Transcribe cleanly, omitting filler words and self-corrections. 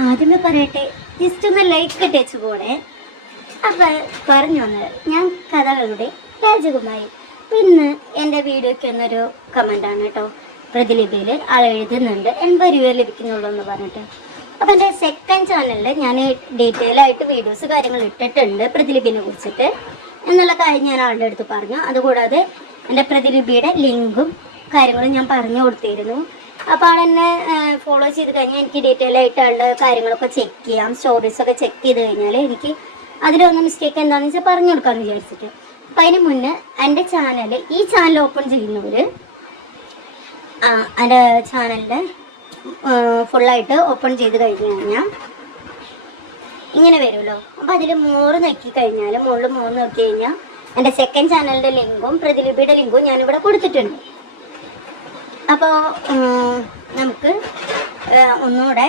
ആദ്യമേ പറയട്ടെ, ജസ്റ്റ് ഒന്ന് ലൈക്ക് ഇട്ടേച്ചു പോണേ. അപ്പം പറഞ്ഞു വന്നത് ഞാൻ കഥകളുടെ രാജകുമാരി. ഇന്ന് എൻ്റെ വീഡിയോയ്ക്ക് വന്നൊരു കമൻ്റാണ് കേട്ടോ. പ്രതിലിപിയിൽ ആൾ എഴുതുന്നുണ്ട് 80 രൂപ ലഭിക്കുന്നുള്ളൂ എന്ന് പറഞ്ഞിട്ട്. അപ്പം എൻ്റെ സെക്കൻഡ് ചാനലിൽ ഞാൻ ഡീറ്റെയിൽ ആയിട്ട് വീഡിയോസ് കാര്യങ്ങൾ ഇട്ടിട്ടുണ്ട് പ്രതിലിപിനെ കുറിച്ചിട്ട് എന്നുള്ള കാര്യം ഞാൻ ആളുടെ അടുത്ത് പറഞ്ഞു. അതുകൂടാതെ എൻ്റെ പ്രതിലിപിയുടെ ലിങ്കും കാര്യങ്ങളും ഞാൻ പറഞ്ഞു കൊടുത്തിരുന്നു. അപ്പോൾ ആളെന്നെ ഫോളോ ചെയ്ത് കഴിഞ്ഞാൽ എനിക്ക് ഡീറ്റെയിൽ ആയിട്ട് ആളുടെ കാര്യങ്ങളൊക്കെ ചെക്ക് ചെയ്യാം. സ്റ്റോറീസൊക്കെ ചെക്ക് ചെയ്ത് കഴിഞ്ഞാൽ എനിക്ക് അതിലൊന്നും മിസ്റ്റേക്ക് എന്താണെന്ന് വെച്ചാൽ പറഞ്ഞു കൊടുക്കാമെന്ന് വിചാരിച്ചിട്ട്. അപ്പം അതിന് മുന്നേ എൻ്റെ ചാനൽ ഈ ചാനൽ ഓപ്പൺ ചെയ്യുന്നവർ എൻ്റെ ചാനലിൻ്റെ ഫുള്ളായിട്ട് ഓപ്പൺ ചെയ്ത് കഴിഞ്ഞ് കഴിഞ്ഞാൽ ഇങ്ങനെ വരുമല്ലോ. അപ്പോൾ അതിൽ മോറ് നോക്കി കഴിഞ്ഞാൽ മുകളിൽ മോറ് നോക്കി കഴിഞ്ഞാൽ എൻ്റെ സെക്കൻഡ് ചാനലിൻ്റെ ലിങ്കും പ്രതിലിപിയുടെ ലിങ്കും ഞാനിവിടെ കൊടുത്തിട്ടുണ്ട്. അപ്പോൾ നമുക്ക് ഒന്നുകൂടെ